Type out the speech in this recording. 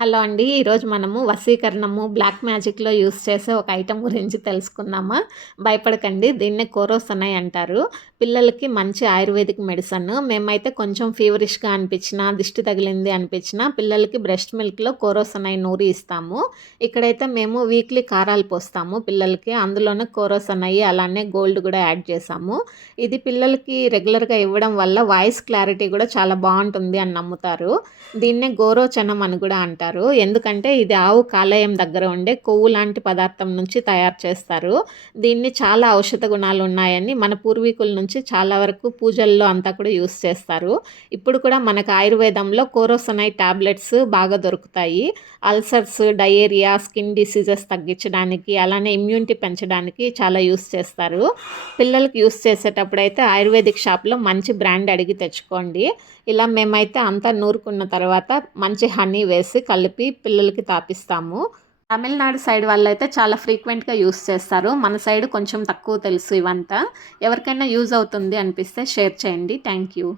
Hello అండి ఈరోజు మనము వశీకరణము బ్లాక్ మ్యాజిక్లో యూస్ చేసే ఒక ఐటెం గురించి తెలుసుకుందామా? భయపడకండి దీన్నే కోరోసనై అంటారు. పిల్లలకి మంచి ఆయుర్వేదిక్ మెడిసిన్. మేమైతే కొంచెం ఫీవరిష్గా అనిపించిన దిష్టి తగిలింది అనిపించిన పిల్లలకి బ్రెస్ట్ మిల్క్లో కోరోసనై నూరి ఇస్తాము. ఇక్కడైతే మేము వీక్లీ కారాలు పోస్తాము పిల్లలకి అందులోనే కోరోసనై అలానే గోల్డ్ కూడా యాడ్ చేసాము ఇది పిల్లలకి రెగ్యులర్గా ఇవ్వడం వల్ల వాయిస్ క్లారిటీ కూడా చాలా బాగుంటుంది అని నమ్ముతారు. దీన్నే గోరోచనం అని కూడా అంటారు. చేస్తారు. ఎందుకంటే ఇది ఆవు కాలేయం దగ్గర ఉండే కొవ్వు లాంటి పదార్థం నుంచి తయారు చేస్తారు. దీన్ని చాలా ఔషధ గుణాలు ఉన్నాయని మన పూర్వీకుల నుంచి చాలా వరకు పూజల్లో అంతా కూడా యూస్ చేస్తారు. ఇప్పుడు కూడా మనకు ఆయుర్వేదంలో కోరోసనై టాబ్లెట్స్ బాగా దొరుకుతాయి. అల్సర్స్ డయేరియా స్కిన్ డిసీజెస్ తగ్గించడానికి అలానే ఇమ్యూనిటీ పెంచడానికి చాలా యూస్ చేస్తారు. పిల్లలకి యూస్ చేసేటప్పుడు అయితే ఆయుర్వేదిక్ షాప్లో మంచి బ్రాండ్ అడిగి తెచ్చుకోండి. ఇలా మేమైతే అంతా నూరుకున్న తర్వాత మంచి హనీ వేసి కలిపి పిల్లలకి తాపిస్తాము. తమిళనాడు సైడ్ వాళ్ళైతే చాలా ఫ్రీక్వెంట్గా యూస్ చేస్తారు. మన సైడ్ కొంచెం తక్కువ తెలుసు ఇవంతా. ఎవరికైనా యూజ్ అవుతుంది అనిపిస్తే షేర్ చేయండి. Thank you.